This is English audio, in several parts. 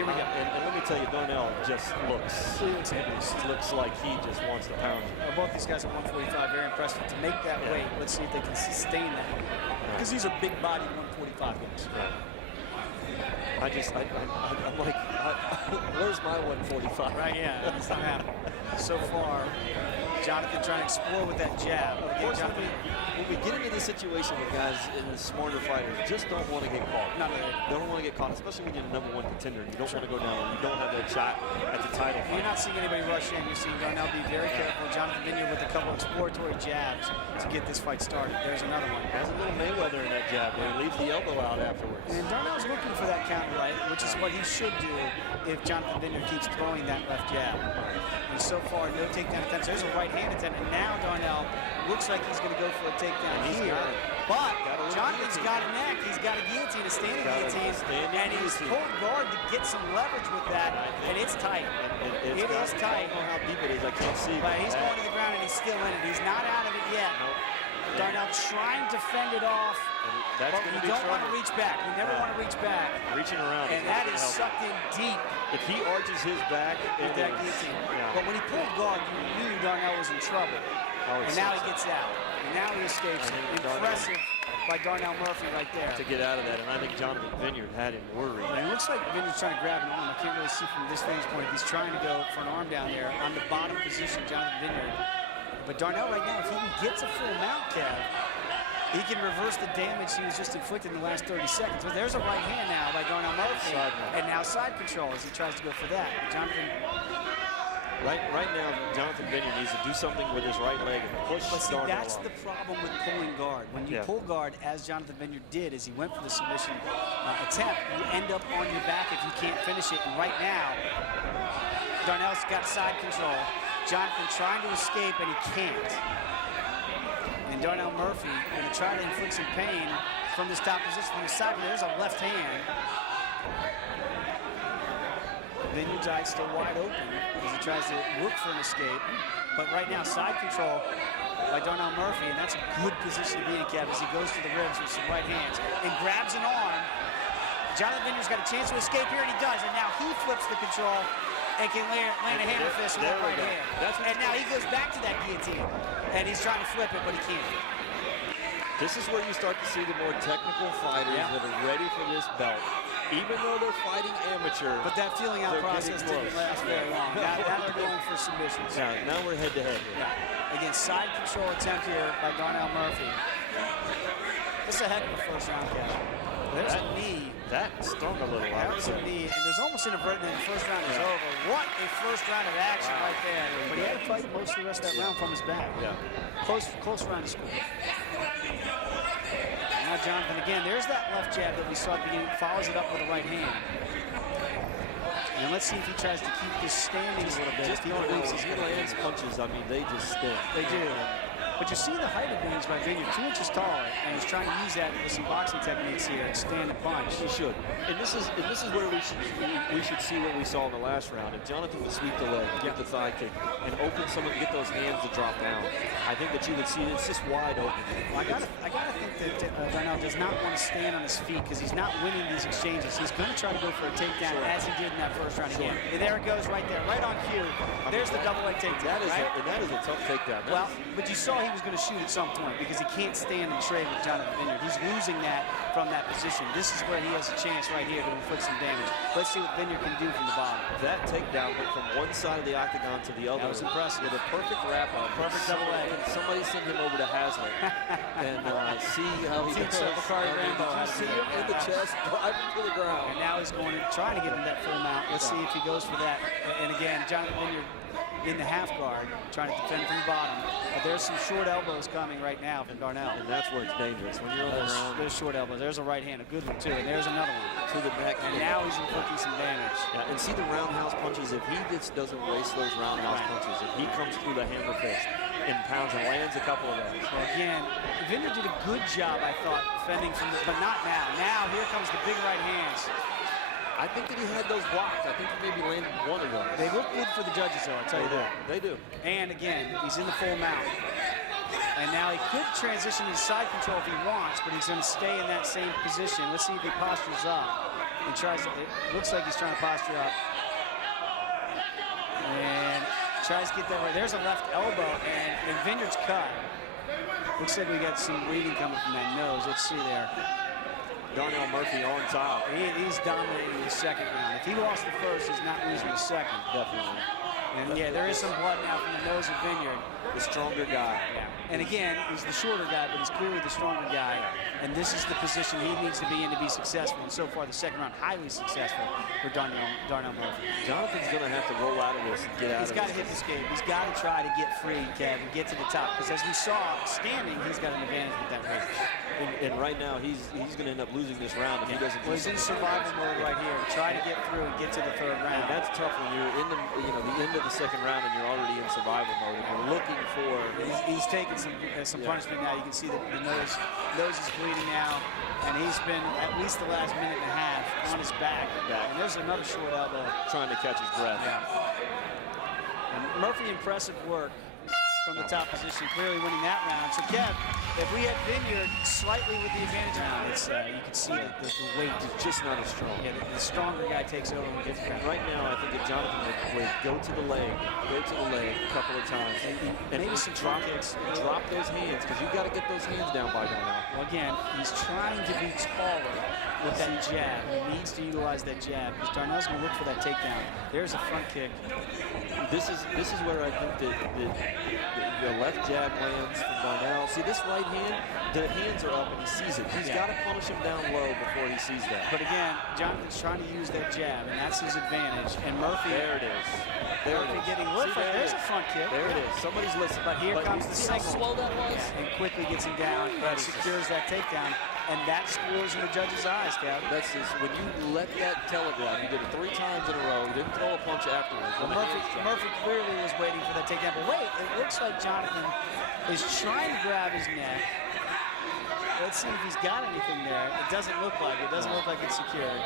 Here we go. And let me tell you, Darnell just looks like he just wants to pound him. Both these guys at 145, very impressive to make that weight. Let's see if they can sustain that. Because these are big-body 145 guys. Right. I'm like, where's my 145? Right, yeah, it's not happening. So far, Jonathan trying to explore with that jab. Unfortunately, when we get into this situation with guys in the smarter fighters, just don't want to get caught. Not really. Don't want to get caught, especially when you're the #1 contender. You don't want to go down. You don't have that shot at the title fight. You're not seeing anybody rush in. You're seeing Darnell be very careful. Jonathan Vinyard with a couple exploratory jabs to get this fight started. There's another one. Has a little Mayweather in that jab where he leaves the elbow out afterwards. And Darnell's looking for that counter right, which is what he should do if Jonathan Vinyard keeps throwing that left jab. And so far, no takedown attempts. There's a right hand attempt, and now Darnell looks like he's going to go for a takedown here. But Jonathan's got a neck. He's got a guillotine, a standing guillotine, and he's pulled guard to get some leverage with that, and it's tight. It is tight. I don't know how deep it is. I can't see. But he's going to the ground, and he's still in it. He's not out of it yet. Darnell trying to fend it off. That's but you don't want to reach back. You never want to reach back. Reaching around. And that is sucked in deep. If he arches his back, with that guillotine. But when he pulled guard, you knew Darnell was in trouble. And now he gets out. And now he escapes. Impressive by Darnell Murphy right there. To get out of that. And I think Jonathan Vinyard had him worried. And it looks like Vinyard's trying to grab an arm. I can't really see from this vantage point if he's trying to go for an arm down there on the bottom position, Jonathan Vinyard. But Darnell right now, if he gets a full mount, Kev, he can reverse the damage he was just inflicted in the last 30 seconds. But there's a right hand now by Darnell Murphy. And now side control as he tries to go for that. Jonathan. Right now, Jonathan Vinyard needs to do something with his right leg and push Darnell. That's the problem with pulling guard. When you pull guard, as Jonathan Vinyard did, as he went for the submission attempt, you end up on your back if you can't finish it. And right now, Darnell's got side control. Jonathan trying to escape, and he can't. And Darnell Murphy going to try to inflict some pain from this top position. From the side, there's a left hand. Vinyard's eye still wide open as he tries to look for an escape. But right now, side control by Darnell Murphy, and that's a good position to be in, Kev, as he goes to the ribs with some right hands and grabs an arm. Jonathan Vinyard's got a chance to escape here, and he does. And now he flips the control and can land a hammer fist with that right hand. And now he goes back to that guillotine, and he's trying to flip it, but he can't. This is where you start to see the more technical fighters that are ready for this belt. Even though they're fighting amateur. But that feeling out process didn't last very long. Now they're going for submissions. Now we're head-to-head. Again, side control attempt here by Darnell Murphy. This is a heck of a first round, Kevin. There's a knee. That stung a little. That was a knee, and there's almost inadvertent that the first round is over. What a first round of action right there. But he had to fight most of the rest of that round from his back. Close round to score. Now Jonathan, again, there's that left jab that we saw at the beginning, follows it up with a right hand. And let's see if he tries to keep this standing a little bit. Just he lands punches, I mean, they just sting. They do. But you see the height advantage by Vinyard, 2 inches taller, and he's trying to use that with some boxing techniques here and stand and punch. He should. And this is where we should see what we saw in the last round. If Jonathan would sweep the leg, get the thigh kick, and open some of get those hands to drop down, I think that you would see it's just wide open. I gotta think that Darnell does not want to stand on his feet because he's not winning these exchanges. He's going to try to go for a takedown as he did in that first round again. And there it goes right there, right on cue. There's the double leg takedown. That is a tough takedown. Well, but you saw he was going to shoot at some point because he can't stand and trade with Jonathan Vinyard. He's losing that from that position. This is where he has a chance right here to inflict some damage. Let's see what Vinyard can do from the bottom. That takedown went from one side of the octagon to the other. That was impressive. With a perfect wrap-up. Perfect double leg. Somebody sent him over to Hazlitt. And see how he gets it. See him in the chest, driving to the ground. And now he's trying to get him that full mount. Let's see if he goes for that. And again, Jonathan Vinyard in the half guard, trying to defend from the bottom. But there's some short elbows coming right now from Darnell. And that's where it's dangerous. When you're on the ground. There's short elbows. There's a right hand, a good one too. And there's another one. To the neck. And now he's inflicting some damage. And see the roundhouse punches. If he just doesn't waste those roundhouse punches, if he comes through the hammer fist and pounds and lands a couple of those. Well, again, Vinyard did a good job, I thought, defending from this, but not now. Now here comes the big right hands. I think that he had those blocked. I think he maybe landed one of those. They look good for the judges, though, I'll tell you that. They do. And again, he's in the full mount. And now he could transition to side control if he wants, but he's going to stay in that same position. Let's see if he postures up. and tries to, it looks like he's trying to posture up. And tries to get that right. There's a left elbow, and Vinyard's cut. Looks like we got some bleeding coming from that nose. Let's see there. Darnell Murphy on top. He's dominating the second round. If he lost the first, he's not losing the second. Definitely. And yeah, there is some blood now from the nose of Vinyard. The stronger guy. Yeah. And again, he's the shorter guy, but he's clearly the stronger guy. And this is the position he needs to be in to be successful. And so far, the second round, highly successful for Darnell Murphy. Jonathan's going to have to roll out of this and get out of this. He's got to hit the escape. He's got to try to get free, Kev, and get to the top. Because as we saw, standing, he's got an advantage with that weight. And right now, he's going to end up losing this round if he doesn't. Well, he's in survival mode right here. Try to get through and get to the third round. And that's tough when you're in the the end of the second round and you're already in survival mode. And you're looking for. He's taking some punishment now. You can see that the nose is bleeding now, and he's been at least the last minute and a half on his back. And there's another short elbow. Trying to catch his breath. Yeah. And Murphy, impressive work from the top position, clearly winning that round. So, Kev, if we had Vinyard slightly with the advantage now, it's you can see that the weight is just not as strong. Yeah, the stronger guy takes over and gets and right now, I think if Jonathan would go to the leg a couple of times, and maybe some drop kicks, drop those hands, because you've got to get those hands down by Darnell. Well, again, he's trying to be taller with that jab. He needs to utilize that jab because Darnell's going to look for that takedown. There's a front kick. This is where I think that the left jab lands from Darnell. See this right hand, the hands are up and he sees it. He's got to punish him down low before he sees that. But again, Jonathan's trying to use that jab, and that's his advantage. And Murphy, there it is. Murphy getting looked like there's a front kick. There it is. Somebody's listening. But here comes the single. How slow that was? Yeah, and quickly gets him down, but secures that takedown, and that scores in the judge's eyes, Kevin. That's just, when you let that telegraph, you did it 3 times in a row, you didn't throw a punch afterwards. Well, Murphy clearly was waiting for that takedown, but wait, it looks like Jonathan is trying to grab his neck. Let's see if he's got anything there. It doesn't look like it. It doesn't look like it's secured.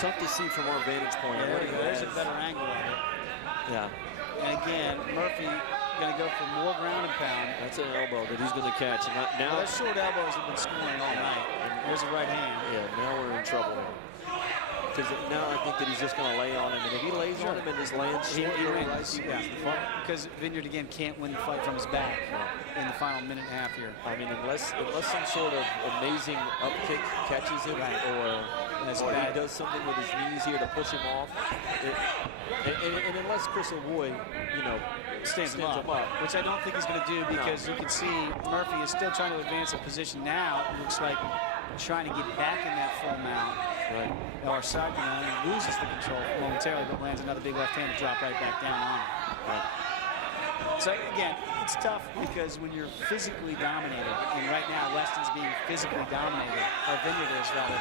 Tough to see from our vantage point. Yeah, there's a better angle of it. Yeah. And again, Murphy going to go for more ground and pound. That's an elbow that he's going to catch. And now those short elbows have been scoring all night. And there's a right hand. Yeah, now we're in trouble. Because now I think that he's just going to lay on him. And if he lays on him and just lands short, because Vinyard, again, can't win the fight from his back in the final minute and a half here. I mean, unless some sort of amazing up kick catches him or he does something with his knees here to push him off. And unless Chris O'Boy, stands him up, which I don't think he's going to do because you can see Murphy is still trying to advance a position now. It looks like trying to get back in that full mount. Right. Or side mount and loses the control momentarily, but lands another big left hand to drop right back down on him. Right. So again, it's tough because when you're physically dominated, and right now Weston's being physically dominated, or Vinyard is rather.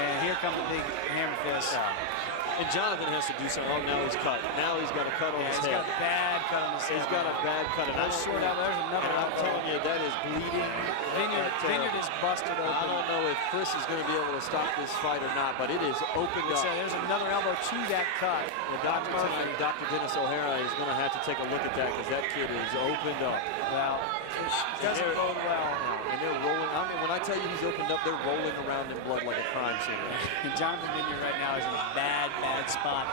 And here comes the big hammer fist. And Jonathan has to do something. Oh, now he's cut. Now he's got a cut on his head. He's got a bad cut on his head. He's got a bad cut. And there's another. And I'm telling you, that is bleeding. Vinyard is busted open. I don't know if Chris is going to be able to stop this fight or not, but it is opened up. There's another elbow to that cut. Dr. Dennis O'Hara is going to have to take a look at that because that kid is opened up. Well, it doesn't bode well. And they're rolling. I mean, when I tell you he's opened up, they're rolling around in blood like a crime scene. And Jonathan Vinyard right now is in a bad spot,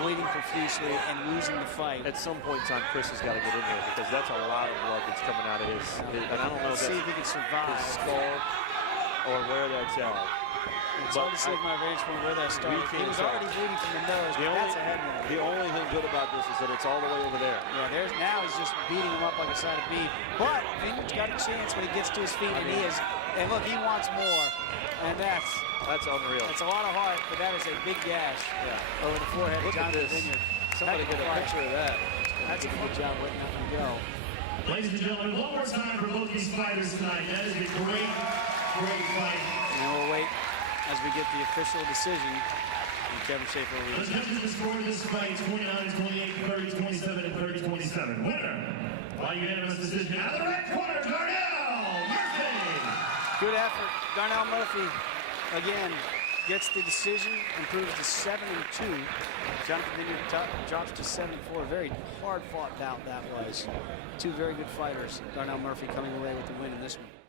bleeding profusely and losing the fight. At some point in time, Chris has got to get in there because that's a lot of blood that's coming out of his. And I don't know if see if he can survive his skull or where that's at. It's hard to see from my vantage point where that started. He was already bleeding from the nose, but that's a head wound. The only thing good about this is that it's all the way over there. Yeah, now he's just beating him up like a side of beef. But Vinyard's got a chance when he gets to his feet, and he is. And look, he wants more, and that's unreal. It's a lot of heart, but that is a big gash over the forehead of Jonathan Vinyard. Somebody get a picture of that. That's a good job letting that one go. Ladies and gentlemen, one more time for both these fighters tonight. That is a great fight. And we'll wait as we get the official decision. And Kevin Schaefer will Let's come to the score of this fight: 29-28, 30-27, and 30-27. Winner by unanimous decision out of the red corner, Darnell Murphy. Good effort, Darnell Murphy. Again, gets the decision, improves to 7-2. Jonathan Vinyard drops to 7-4. Very hard-fought bout that was. Two very good fighters. Darnell Murphy coming away with the win in this one.